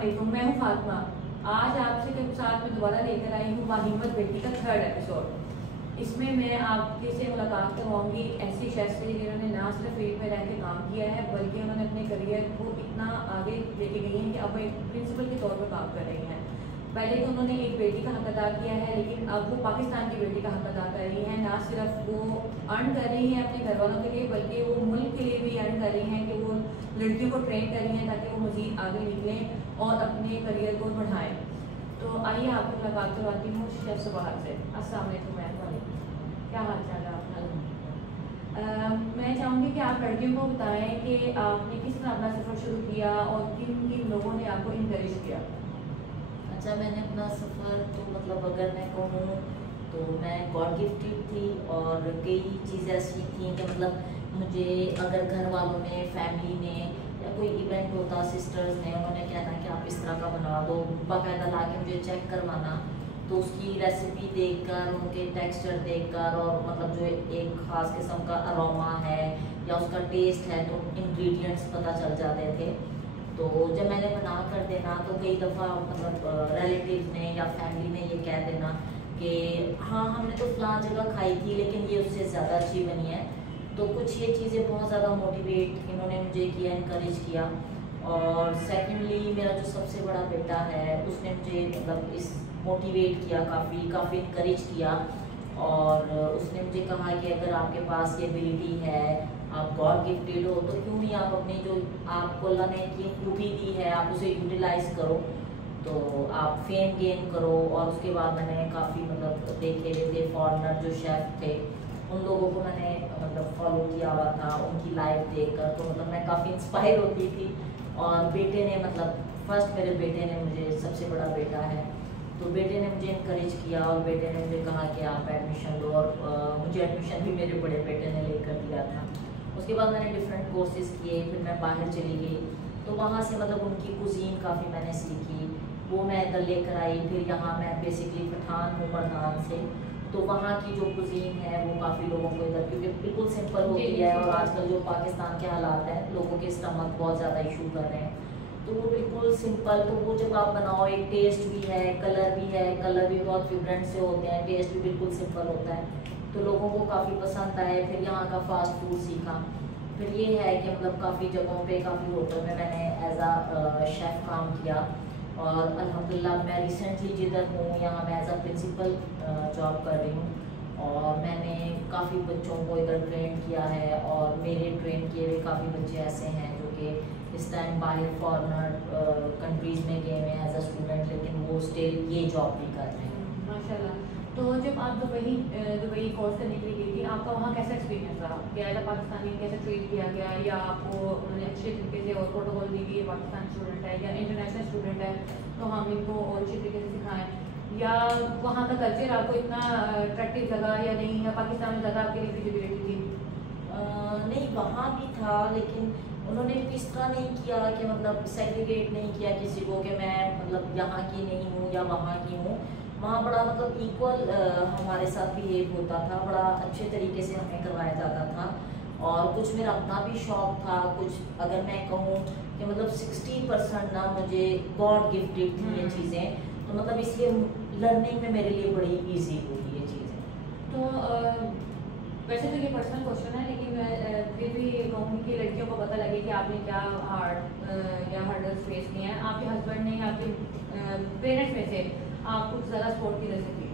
अस्सलामुअलैकुम, मैं हूँ फातिमा। आज आपसे के साथ में दोबारा लेकर आई हूँ हिम्मत बेटी का 3rd एपिसोड। इसमें मैं आपके से मुलाकात करवाऊँगी ऐसी शेफ से जिन्होंने ना सिर्फ फील्ड में रह के काम किया है, बल्कि उन्होंने अपने करियर को इतना आगे लेके गई हैं कि अब एक प्रिंसिपल के तौर पर काम कर रही हैं। पहले तो उन्होंने एक बेटी का हक अदा किया है, लेकिन अब वो पाकिस्तान की बेटी का हक अदा कर रही हैं। ना सिर्फ वो अर्न कर रही हैं अपने घर वालों के लिए, बल्कि वो मुल्क के लिए भी अर्न कर रही हैं कि वो लड़कियों को ट्रेन कर रही हैं ताकि वो मज़ीद आगे निकलें और अपने करियर को बढ़ाएं। तो आइए आपको मुलाकात करवाती हूँ शेफ सुबहार से। अस्सलाम वालेकुम मैम, क्या हाल चाल है आपका? मैं चाहूँगी कि आप लड़कियों को बताएं कि आपने किस तरह अपना सफ़र शुरू किया और किन किन लोगों ने आपको इनकरेज किया। अच्छा, मैंने अपना सफ़र तो मतलब अगर मैं कहूँ तो मैं गॉड गिफ्टेड थी और कई चीज़ें ऐसी थी कि मतलब मुझे अगर घर वालों ने, फैमिली ने या कोई इवेंट होता, सिस्टर्स ने, उन्होंने कहना कि आप इस तरह का बना दो, बाकायदा ला के मुझे चेक करवाना, तो उसकी रेसिपी देखकर, उनके टेक्सचर देखकर और मतलब जो एक ख़ास किस्म का अरोमा है या उसका टेस्ट है तो इंग्रेडिएंट्स पता चल जाते थे। तो जब मैंने बना कर देना तो कई दफ़ा मतलब रिलेटिव्स ने या फैमिली ने ये कह देना कि हाँ हमने तो फलां जगह खाई थी लेकिन ये उससे ज़्यादा अच्छी बनी है। तो कुछ ये चीज़ें बहुत ज़्यादा मोटिवेट इन्होंने मुझे किया, इनकरेज किया। और सेकेंडली मेरा जो सबसे बड़ा बेटा है उसने मुझे मतलब इस मोटिवेट किया, काफ़ी इनकरेज किया। और उसने मुझे कहा कि अगर आपके पास ये एबिलिटी है, आप गॉड गिफ्टेड हो, तो क्यों नहीं आप अपनी जो आपको अल्लाह ने की खूबी दी है आप उसे यूटिलाइज करो, तो आप फेम गेन करो। और उसके बाद मैंने काफ़ी मतलब देखे हुए थे फॉरेनर जो शेफ़ थे, उन लोगों को मैंने मतलब फॉलो किया हुआ था, उनकी लाइफ देखकर तो मतलब मैं काफ़ी इंस्पायर होती थी। और बेटे ने मतलब फर्स्ट मेरे बेटे ने मुझे, सबसे बड़ा बेटा है, तो बेटे ने मुझे इनकरेज किया और बेटे ने मुझे कहा कि आप एडमिशन लो। और मुझे एडमिशन भी मेरे बड़े बेटे ने लेकर दिया था। उसके बाद मैंने डिफरेंट कोर्सेज़ किए, फिर मैं बाहर चली गई, तो वहाँ से मतलब उनकी कुजीन काफ़ी मैंने सीखी, वो मैं इधर लेकर आई। फिर यहाँ मैं बेसिकली पठान हूँ, मरदान से, तो वहाँ की जो कुजीन है वो काफ़ी लोगों को इधर, क्योंकि बिल्कुल सिंपल होती है और आजकल जो पाकिस्तान के हालात हैं, लोगों के स्टमक बहुत ज़्यादा इशू कर रहे हैं, तो वो बिल्कुल सिंपल, तो वो जब आप बनाओ एक टेस्ट भी है, कलर भी बहुत विब्रेंट से होते हैं, टेस्ट भी बिल्कुल सिंपल होता है, तो लोगों को काफ़ी पसंद आए। फिर यहाँ का फास्ट फूड सीखा। फिर ये है कि मतलब काफ़ी जगहों पे, काफ़ी होटल में मैंने एज आ शेफ़ काम किया। और अल्हम्दुलिल्लाह मैं रिसेंटली जिधर हूँ यहाँ मैं एज आ प्रिंसिपल जॉब कर रही हूँ और मैंने काफ़ी बच्चों को इधर ट्रेन किया है। और मेरे ट्रेन किए हुए काफ़ी बच्चे ऐसे हैं जो कि इस टाइम बाहर फॉरेनर कंट्रीज़ में गए हैं एज अ स्टूडेंट, लेकिन वो स्टिल ये जॉब भी कर रहे हैं। माशाल्लाह। तो जब आप दुबई कोर्स करने के लिए गई थी, आपका वहाँ कैसा एक्सपीरियंस रहा? क्या एज अ पाकिस्तानी कैसे ट्रीट किया गया, या आपको उन्होंने अच्छे तरीके से और प्रोटोकॉल दी कि ये पाकिस्तानी स्टूडेंट है या इंटरनेशनल स्टूडेंट है तो हम इनको और अच्छे तरीके से सिखाएं, या वहाँ का कल्चर आपको इतना अट्रैक्टिव लगा या नहीं, या पाकिस्तान में ज़्यादा आपके लिए फिजिबिलिटी थी? नहीं, वहाँ भी था, लेकिन उन्होंने इस तरह नहीं किया कि मतलब सेग्रीगेट नहीं किया किसी को कि मैं मतलब यहाँ की नहीं हूँ या वहाँ की हूँ। वहाँ बड़ा मतलब इक्वल हमारे साथ बिहेव होता था, बड़ा अच्छे तरीके से हमें करवाया जाता था। और कुछ मेरा अपना भी शौक था, कुछ अगर मैं कहूँ कि मतलब 60% ना मुझे गॉड गिफ्टेड थी ये चीज़ें, तो मतलब इसलिए लर्निंग में मेरे लिए बड़ी ईजी हुई ये चीज़ें। तो वैसे तो ये पर्सनल क्वेश्चन है, लेकिन मैं फिर भी कहूँगी कि लड़कियों को पता लगे कि आपने क्या हर्डल्स फेस किए हैं। आपके हस्बैंड ने, आपके पेरेंट्स में से आपको ज़्यादा सपोर्ट की जैसे की?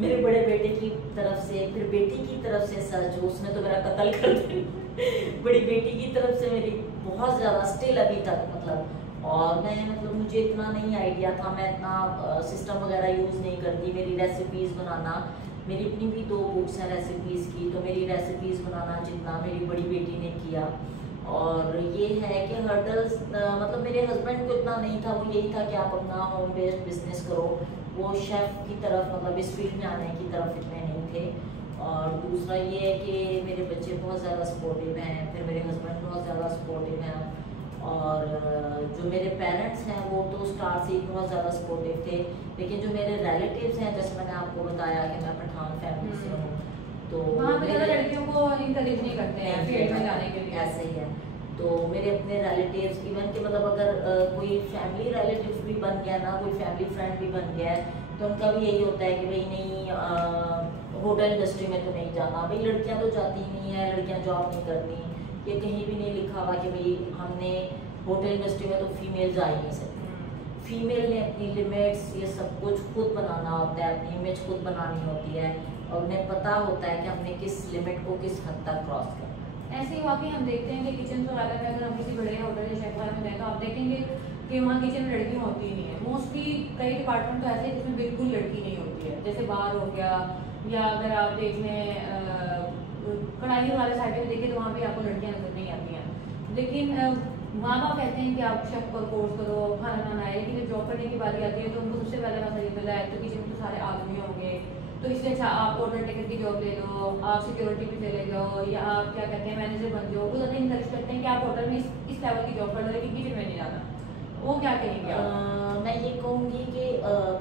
मेरे बड़े बेटे की तरफ से, फिर बेटी की तरफ से सच, उसने तो मेरा कत्ल कर दिया। बड़ी बेटी की तरफ से मेरी बहुत ज़्यादा, स्टिल अभी तक मतलब। और मैं मतलब मुझे इतना नहीं आइडिया था, मैं इतना सिस्टम वगैरह यूज़ नहीं करती। मेरी रेसिपीज़ बनाना, मेरी अपनी भी 2 बुक्स हैं रेसिपीज़ की, तो मेरी रेसिपीज़ बनाना जितना मेरी बड़ी बेटी ने किया। और ये है कि हर्डल्स मतलब मेरे हस्बैंड को इतना नहीं था, वो यही था कि आप अपना होम बेस्ड बिजनेस करो, वो शेफ़ की तरफ मतलब इस फील्ड में आने की तरफ इतने नहीं थे। और दूसरा ये है कि मेरे बच्चे बहुत ज़्यादा सपोर्टिव हैं, फिर मेरे हस्बैंड बहुत ज़्यादा सपोर्टिव हैं। और जो मेरे पेरेंट्स हैं वो तो स्टार्ट से ही बहुत ज़्यादा सपोर्टिव थे, लेकिन जो मेरे रिलेटिव्स हैं, जैसे मैंने आपको बताया कि मैं पठान फैमिली से हूँ, तो वहाँ पे ज़्यादा लड़कियों को इनकरेज नहीं करते हैं फील्ड में जाने के लिए। ऐसे ही है। तो मेरे अपने रिलेटिव्स इवन कि मतलब अगर कोई फैमिली रिलेटिव्स भी बन गया ना, कोई फैमिली फ्रेंड भी बन गया है, तो उनका भी यही होता है कि भाई नहीं होटल इंडस्ट्री में तो नहीं जाना, भाई लड़कियां तो जाती ही नहीं है, लड़कियां जॉब नहीं करनी, ये कहीं भी नहीं लिखा हुआ कि भाई हमने होटल इंडस्ट्री में तो फीमेल जा ही नहीं सकती। फीमेल ने अपनी लिमिट्स ये सब कुछ खुद बनाना होता है, अपनी इमेज खुद बनानी होती है, और उन्हें पता होता है कि हमने किस लिमिट को किस हद तक क्रॉस करना है। ऐसे ही वाकई हम देखते हैं कि किचन वगैरह में अगर हम किसी बड़े होटल या शेफ में गए तो आप देखेंगे कि वहाँ किचन में लड़की होती ही नहीं है। मोस्टली कई डिपार्टमेंट तो ऐसे हैं जिसमें बिल्कुल लड़की नहीं होती है, जैसे बार हो गया, या अगर आप देख लें कढ़ाई वाले साइड में देखिए तो वहाँ भी आपको लड़कियाँ नजर नहीं आती हैं। लेकिन माँ बाप कहते हैं कि आप शेफ पर कोर्स करो, खाना बनाना है, लेकिन जब जॉब करने की बारी आती है तो उनको सबसे पहले मसला ये मिला है तो किचन में तो सारे आदमी होंगे, तो इसलिए अच्छा आप ऑर्डर टेकर की जॉब ले लो, आप सिक्योरिटी पे चले जाओ, या आप क्या कहते हैं मैनेजर बन जाओ। वो ज़्यादा इंकरेज करते हैं कि आप होटल में इस लेवल की जॉब कर लो, लेकिन किचन में नहीं जाना। वो क्या कहेंगे आप? मैं ये कहूँगी कि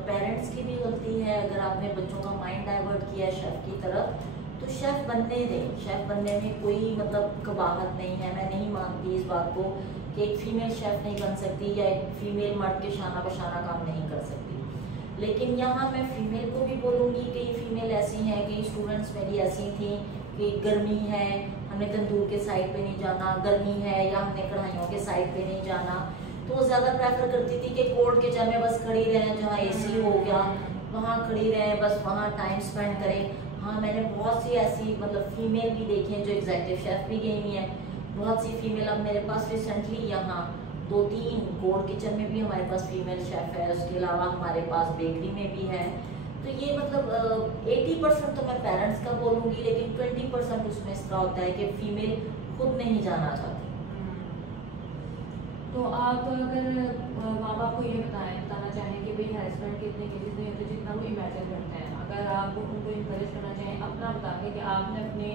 पेरेंट्स की भी गलती है। अगर आपने बच्चों का माइंड डाइवर्ट किया है शेफ़ की तरफ, तो शेफ़ बनने दें। शेफ़ बनने में कोई मतलब कबाहत नहीं है। मैं नहीं मानती इस बात को कि एक फ़ीमेल शेफ़ नहीं बन सकती या एक फ़ीमेल मर्द के शाना बशाना काम नहीं कर सकती। लेकिन यहाँ मैं फ़ीमेल को भी बोलूँगी, कई फ़ीमेल ऐसी हैं, कई स्टूडेंट्स मेरी ऐसी थी कि गर्मी है, हमने तंदूर के साइड पे नहीं जाना, गर्मी है या हमने कढ़ाइयों के साइड पे नहीं जाना, तो वो ज़्यादा प्रेफर करती थी कि कोर्ट किचन में बस खड़ी रहें, जहाँ एसी हो गया वहाँ खड़ी रहें, बस वहाँ टाइम स्पेंड करें। हाँ, मैंने बहुत सी ऐसी मतलब फ़ीमेल भी देखी हैं जो एग्जीक्यूटिव शेफ़ भी गई हुई हैं। बहुत सी फीमेल, अब मेरे पास रिसेंटली यहाँ 2-3 कोर्ट किचन में भी हमारे पास फीमेल शेफ़ है, उसके अलावा हमारे पास बेकरी में भी है। तो ये मतलब 80% तो मैं पेरेंट्स का बोलूँगी, लेकिन 20% उसमें इस तरह होता है कि फीमेल खुद नहीं जाना चाहती। तो आप अगर माँ बाप को ये बताना चाहें कि भाई हैरेसमेंट के इतने केसेस नहीं होते जितना वो इमेजिन करते हैं, अगर आप उनको इंकरेज करना चाहें, अपना बता के कि आपने अपने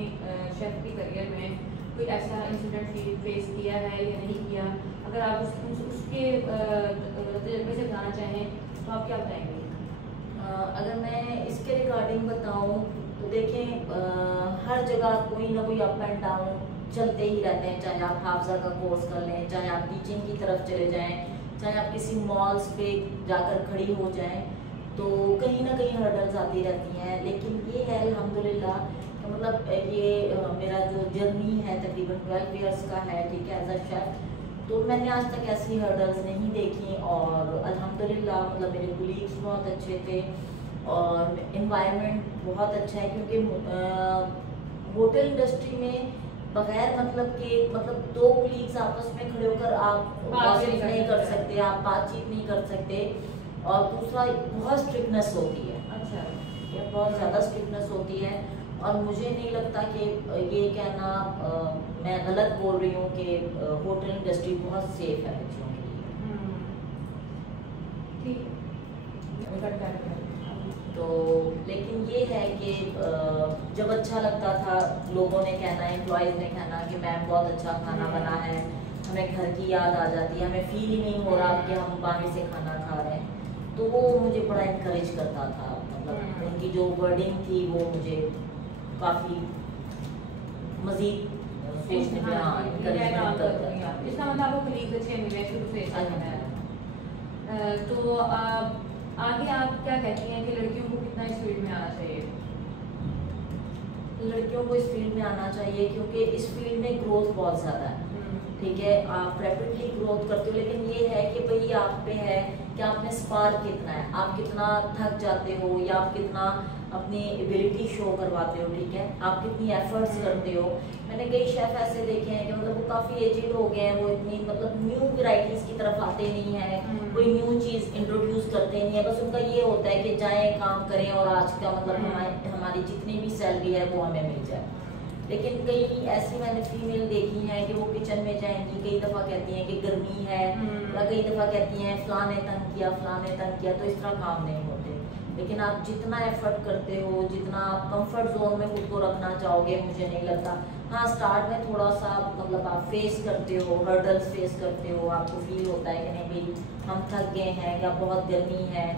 शेफ़ के करियर में कोई ऐसा इंसिडेंट फेस किया है या नहीं किया, अगर आप उसके तजर्बे से बताना चाहें तो आप क्या बताएंगे? अगर मैं इसके रिगार्डिंग बताऊं तो देखें, हर जगह कोई ना कोई अप एंड डाउन चलते ही रहते हैं। चाहे आप हाफजा का कोर्स कर लें, चाहे आप टीचिंग की तरफ चले जाएं, चाहे आप किसी मॉल्स पे जाकर खड़ी हो जाएं, तो कहीं ना कहीं हर्डल्स आती रहती हैं। लेकिन ये है अल्हम्दुलिल्लाह, मतलब ये मेरा जो जर्नी है तकरीबन 12 ईयर्स का है, ठीक है, एज अ शेफ़, तो मैंने आज तक ऐसी हर्डल्स नहीं देखी। और अल्हम्दुलिल्लाह मतलब मेरे कोलीग्स बहुत अच्छे थे और एनवायरनमेंट बहुत अच्छा है, क्योंकि होटल इंडस्ट्री में बगैर मतलब के मतलब 2 कोलीग्स आपस में खड़े होकर आप बातचीत नहीं कर सकते, आप बातचीत नहीं कर सकते। और दूसरा बहुत स्ट्रिक्टनेस होती है। अच्छा, ये बहुत ज़्यादा स्ट्रिक्टनेस होती है, और मुझे नहीं लगता कि ये कहना मैं गलत बोल रही हूँ कि होटल इंडस्ट्री बहुत सेफ है बच्चों के लिए। ठीक। तो लेकिन ये है कि जब अच्छा लगता था, लोगों ने कहना, एम्प्लॉयज़ ने कहना कि मैम बहुत अच्छा खाना बना है, हमें घर की याद आ जाती है, हमें फील ही नहीं हो रहा कि हम बाहर से खाना खा रहे हैं, तो वो मुझे बड़ा इनकरेज करता था। मतलब उनकी जो वर्डिंग थी वो मुझे काफ़ी मज़ीद सोचने पे इनकरेजमेंट करता है। इसका मतलब आपको कलीग्स अच्छे मिले शुरू से? तो आगे आप क्या कहती हैं कि लड़कियों को कितना इस फील्ड में आना चाहिए? लड़कियों को इस फील्ड में आना चाहिए क्योंकि इस फील्ड में ग्रोथ बहुत ज़्यादा है। ठीक है, आप रैपिडली ग्रोथ करते हो, लेकिन ये है कि भाई आप पे है कि आप में स्पार्क कितना है, आप कितना थक जाते हो या आप कितना अपनी एबिलिटी शो करवाते हो। ठीक है, आप कितनी एफर्ट्स करते हो। मैंने कई शेफ ऐसे देखे हैं कि मतलब वो काफ़ी एजिड हो गए हैं, वो इतनी मतलब न्यू वैरायटीज़ की तरफ आते नहीं हैं, कोई न्यू चीज़ इंट्रोड्यूस करते नहीं है। बस उनका ये होता है कि जाएँ, काम करें और आज का मतलब हमारी जितनी भी सैलरी है वो हमें मिल जाए। लेकिन कई ऐसी मैंने फीमेल देखी हैं कि वो किचन में जाएंगी, कई दफ़ा कहती हैं कि गर्मी है, या कई दफ़ा कहती हैं फ़लाँ ने तंग किया, फ़लाँ ने तंग किया, तो इस तरह काम नहीं होते। लेकिन आप जितना एफर्ट करते हो, जितना आप कंफर्ट जोन में खुद को रखना चाहोगे, मुझे नहीं लगता। हाँ, स्टार्ट में थोड़ा सा मतलब आप फेस करते हो, हर्डल्स फेस करते हो, आपको फील होता है कि नहीं भाई हम थक गए हैं या बहुत गर्मी है,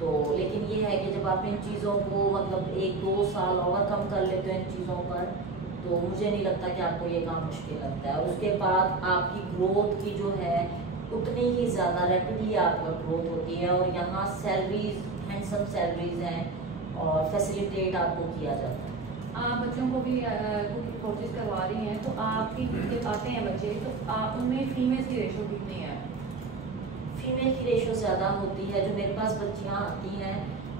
तो लेकिन ये है कि जब आप इन चीज़ों को मतलब 1-2 साल ओवरकम कर लेते हो इन चीज़ों पर, तो मुझे नहीं लगता कि आपको ये काम मुश्किल लगता है। उसके बाद आपकी ग्रोथ की जो है उतनी ही ज़्यादा रैपिडली आपका ग्रोथ होती है, और यहाँ सैलरीज हैंडसम सैलरीज हैं और फैसिलिटेट आपको किया जाता है। आप बच्चों को भी कोर्सेज करवा रही हैं, तो आपकी जब आते हैं बच्चे तो आप उनमें फीमेल्स की रेशो कितनी है? फीमेल की रेशो ज़्यादा होती है। जो मेरे पास बच्चियाँ आती हैं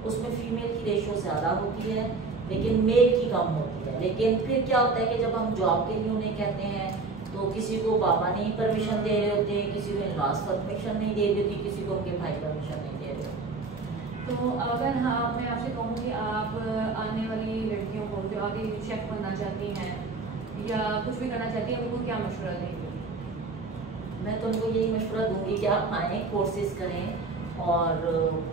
उसमें फीमेल की रेशो ज़्यादा होती है, लेकिन मेल की कम होती है। लेकिन फिर क्या होता है कि जब हम जॉब के लिए उन्हें कहते हैं तो किसी को पापा नहीं परमिशन दे रहे होते, किसी को इन-लॉज परमिशन नहीं दे रही होती, किसी को उनके भाई परमिशन नहीं दे रहे होते। तो अगर हाँ मैं आपसे कहूँ कि आप आने वाली लड़कियों को जो आगे शेफ बनना चाहती हैं या कुछ भी करना चाहती हैं, उनको क्या मशवरा देंगे? मैं तो उनको यही मशवरा दूंगी कि आप आएँ, कोर्सेज करें, और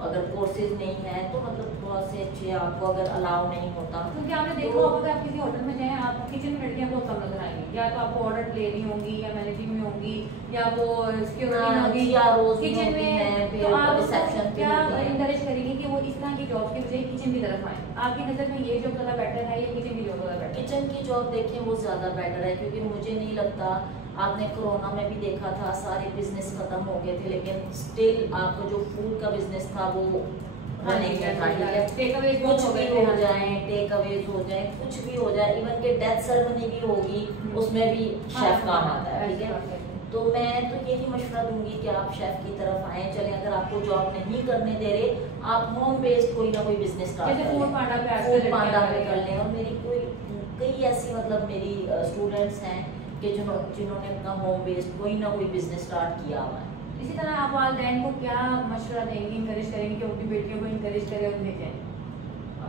अगर कोर्सेज नहीं है तो मतलब बहुत से अच्छे आपको अगर अलाउ नहीं होता, क्योंकि आपने देखा होगा कि आप किसी होटल में जाएं, आप किचन में लड़कियां बहुत कम नजर आएंगी, या तो आपको ऑर्डर ले रही होंगी या मैनेजिंग में होंगी या वो सिक्योरिटी में होगी किचन में। तो आप रिसेप्शन क्या इंकरेज करेंगे कि वो इस तरह की जॉब के बजाय किचन की तरफ आए? आपकी नज़र में ये जॉब ज़्यादा बेटर है या किचन की जॉब ज़्यादा बेटर? किचन की जॉब देखें वो ज़्यादा बेटर है, क्योंकि मुझे नहीं लगता, आपने कोरोना में भी देखा था सारे बिजनेस खत्म हो गए थे, लेकिन स्टिल आपको जो फूड का बिजनेस था वो रनिंग में था। कुछ भी हो जाए, टेक अवेज हो जाए, कुछ भी हो जाए, इवन के डेथ सेरेमनी भी होगी उसमें भी शेफ काम आता है, ठीक है। तो मैं तो यही मशवरा दूंगी कि आप शेफ की तरफ आएँ। चलें, अगर आपको जॉब नहीं करने दे रहे, आप होम बेस्ड कोई ना कोई बिजनेस स्टार्ट कर लें, फूड पांडा पे कर लें। और मेरी कई ऐसी मतलब मेरी स्टूडेंट्स हैं कि जिन्होंने अपना होम बेस्ड कोई ना कोई बिजनेस स्टार्ट किया हुआ है। इसी तरह आप वालिदैन को क्या मशवरा देंगी, इंकरेज करेंगे कि अपनी बेटियों को इंकरेज करें और भेजें?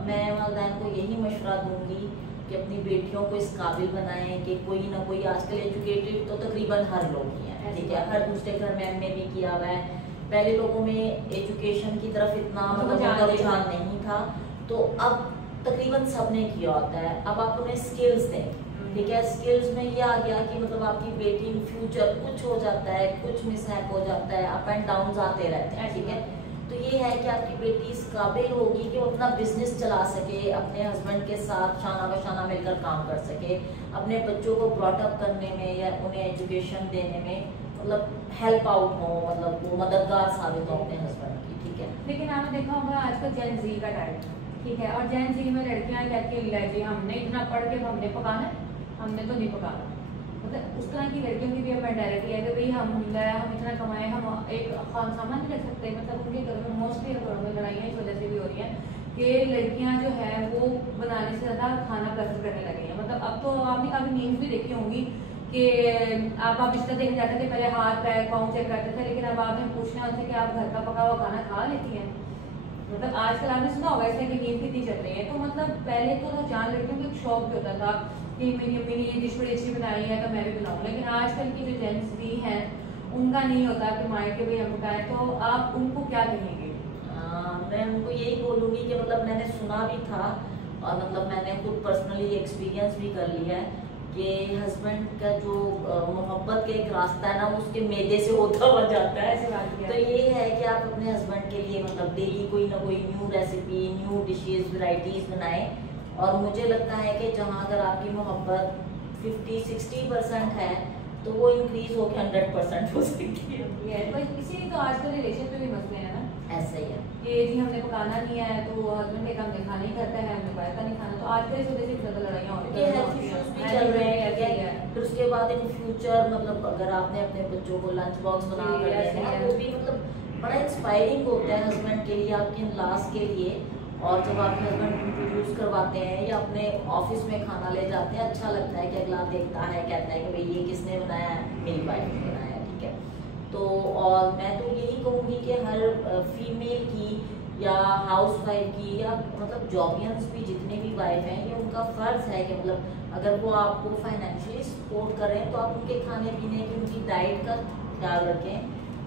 मैं वालिदैन को यही मशवरा दूंगी कि अपनी बेटियों को इस काबिल बनाएं कि कोई ना कोई, आजकल एजुकेटेड तो तकरीबन हर लोग ही हैं, ठीक है, हर दूसरे घर में एमए भी किया हुआ है। पहले लोगों में एजुकेशन की तरफ इतना मतलब रुझान नहीं था, तो अब तकरीबन सबने किया होता है। अब आप उन्हें स्किल्स दें, ठीक है। स्किल्स में ये आ गया कि मतलब आपकी बेटी इन फ्यूचर कुछ हो जाता है, कुछ मिसहैप हो जाता है, अप एंड डाउन आते रहते हैं, ठीक है। तो ये है कि आपकी बेटी इस काबिल होगी कि वो अपना बिजनेस चला सके, अपने हस्बैंड के साथ शाना बशाना मिलकर काम कर सके, अपने बच्चों को ब्रॉटअप करने में या उन्हें एजुकेशन देने में मतलब हेल्प आउट हो, मतलब वो मददगार साबित हो अपने हस्बैंड की, ठीक है। लेकिन आपने देखा होगा आजकल जेन ज़ी का टाइम, ठीक है, और जेन ज़ी में लड़कियाँ कहती हैं जी हमने इतना पढ़ के हमने पकाना, हमने तो नहीं पकाना। मतलब उस तरह की लड़कियों की भी अब मेंटालिटी है कि भाई हम इतना कमाएं, हम एक खानसामा नहीं रख सकते। मतलब उनके घरों में मोस्टली घरों में लड़ाइयाँ इस वजह से भी हो रही हैं कि लड़कियां जो है वो बनाने से ज़्यादा खाना प्रेफर करने लगी हैं। मतलब अब तो आपने काफ़ी न्यूज़ भी देखी होंगी कि आप रिश्ता देखने जाते थे, पहले हाथ पैर पाँव चेक करते थे, लेकिन अब आपने पूछना होता है कि आप घर का पका हुआ खाना खा लेती हैं। मतलब आजकल आपने सुना होगा इसलिए कि नींद कितनी चल रही है। तो मतलब पहले तो जान लड़कियों को एक शौक भी होता था कि मेरी अम्मी ने ये डिश बड़ी अच्छी बनाई है तो मैं भी बनाऊँ, लेकिन आजकल की जो जेंट्स भी हैं उनका नहीं होता कि माए के भी हम पकाएं। तो आप उनको क्या कहेंगे? मैं उनको यही बोलूँगी कि मतलब मैंने सुना भी था और मतलब मैंने खुद पर्सनली एक्सपीरियंस भी कर लिया है कि हस्बैंड का जो मोहब्बत का एक रास्ता है ना, उसके मैदे से होता हुआ जाता है। तो ये है कि आप अपने हस्बैंड के लिए मतलब डेली कोई ना कोई new recipe, new dishes, varieties बनाएं। और मुझे लगता है कि जहाँ अगर आपकी मोहब्बत 50-60% है तो वो इंक्रीज होकर 100% हो सकती है। इसीलिए तो आजकल रिलेशन में भी मसले हैं ना, ऐसा ही है कि जी हमने पकाना नहीं है तो हस्बैंड के काम खाना ही करता है, हमने बाहर का नहीं खाना। तो आजकल इस वजह से ज़्यादा लड़ाइयाँ हो रही हैं, चल रहे हैं। फिर उसके बाद इन फ्यूचर मतलब अगर आपने अपने बच्चों को लंच बॉक्स बना कर देना है, वो भी मतलब बड़ा इंस्पायरिंग होता है हस्बैंड के लिए, आपके इन-लॉज के लिए। और जब आपके हस्बैंड इंट्रोड्यूस करवाते हैं या अपने ऑफिस में खाना ले जाते हैं, अच्छा लगता है कि अगला देखता है, कहता है कि भाई ये किसने बनाया है, मेरी वाइफ ने बनाया है, ठीक है। तो और मैं तो यही कहूँगी कि हर फीमेल की या हाउस वाइफ की या मतलब जॉबियंस भी जितने भी वाइफ हैं, ये उनका फ़र्ज़ है कि मतलब अगर वो आपको फाइनेंशियली सपोर्ट करें तो आप उनके खाने पीने की, उनकी डाइट का ख्याल रखें,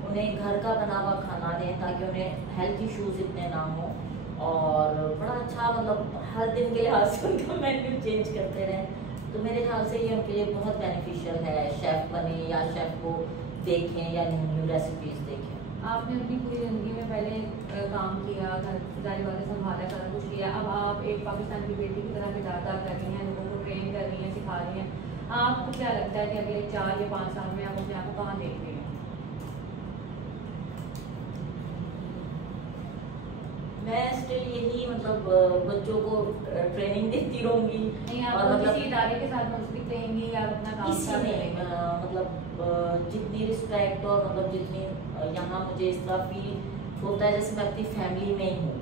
उन्हें घर का बना हुआ खाना दें ताकि उन्हें हेल्थ इश्यूज़ इतने ना हों। और बड़ा अच्छा मतलब हर दिन के लिहाज से उनका मेन्यू चेंज करते रहें। तो मेरे ख्याल से ये उनके लिए बहुत बेनिफिशियल है, शेफ़ बने या शेफ़ को देखें या न्यू रेसिपीज़ देखें। आपने अपनी पूरी ज़िंदगी में पहले काम किया, घरदारी वाले संभाला, सारा कुछ किया, अब आप एक पाकिस्तान की बेटी की तरह बिदारदार कर रही हैं, लोगों को ट्रेन कर रही हैं, सिखा रही हैं। आपको क्या लगता है कि अगले 4 या 5 साल में आप अपने आप को कहाँ देख रही हैं? मैं स्टिल यही मतलब बच्चों को ट्रेनिंग देती रहूंगी। नहीं, आप और मतलब किसी इदारे के साथ मुंसलिक रहेंगी या अपना काम इसी कर में रहेंगी? मतलब जितनी रिस्पेक्ट और मतलब जितनी यहाँ मुझे इस तरह फील होता है जैसे मैं अपनी फैमिली में ही हूँ,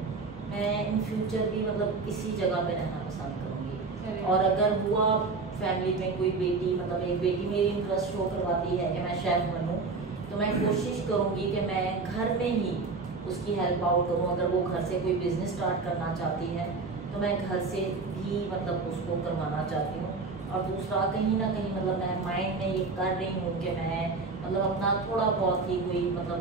मैं इन फ्यूचर भी मतलब इसी जगह पे रहना पसंद करूँगी। और अगर हुआ फैमिली में कोई बेटी, मतलब एक बेटी मेरी इंटरेस्ट शो करवाती है कि मैं शेफ बनूँ, तो मैं कोशिश करूँगी कि मैं घर में ही उसकी हेल्प आउट करूँ। अगर वो घर से कोई बिजनेस स्टार्ट करना चाहती है तो मैं घर से भी मतलब उसको करवाना चाहती हूँ। और दूसरा कहीं ना कहीं मतलब मैं माइंड में ये कर रही हूँ कि मैं मतलब अपना थोड़ा बहुत ही कोई मतलब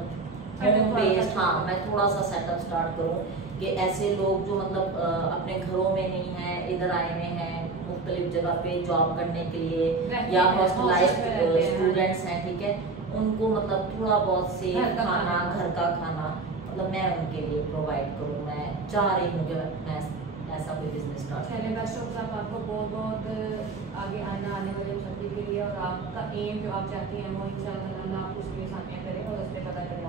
होम बेस्ड, हाँ, मैं थोड़ा सा सेटअप स्टार्ट करूँ कि ऐसे लोग जो मतलब अपने घरों में नहीं हैं, इधर आए हुए हैं मुख्तलिफ जगह पे जॉब करने के लिए या हॉस्टलाइज्ड स्टूडेंट्स हैं, ठीक है, उनको मतलब थोड़ा बहुत सेफ खाना, घर का खाना मतलब मैं उनके लिए प्रोवाइड करूँ। मैं चाह रही हूँ कि मैं ऐसा कोई बिजनेस स्टार्ट करूँ। चलिए बस साहब, आपको बहुत बहुत आगे आने वाले मुस्तकबिल के लिए और आपका एम जो आप चाहती हैं वो इंशाअल्लाह आपको उसके लिए सामने करें और उस पर पता करें।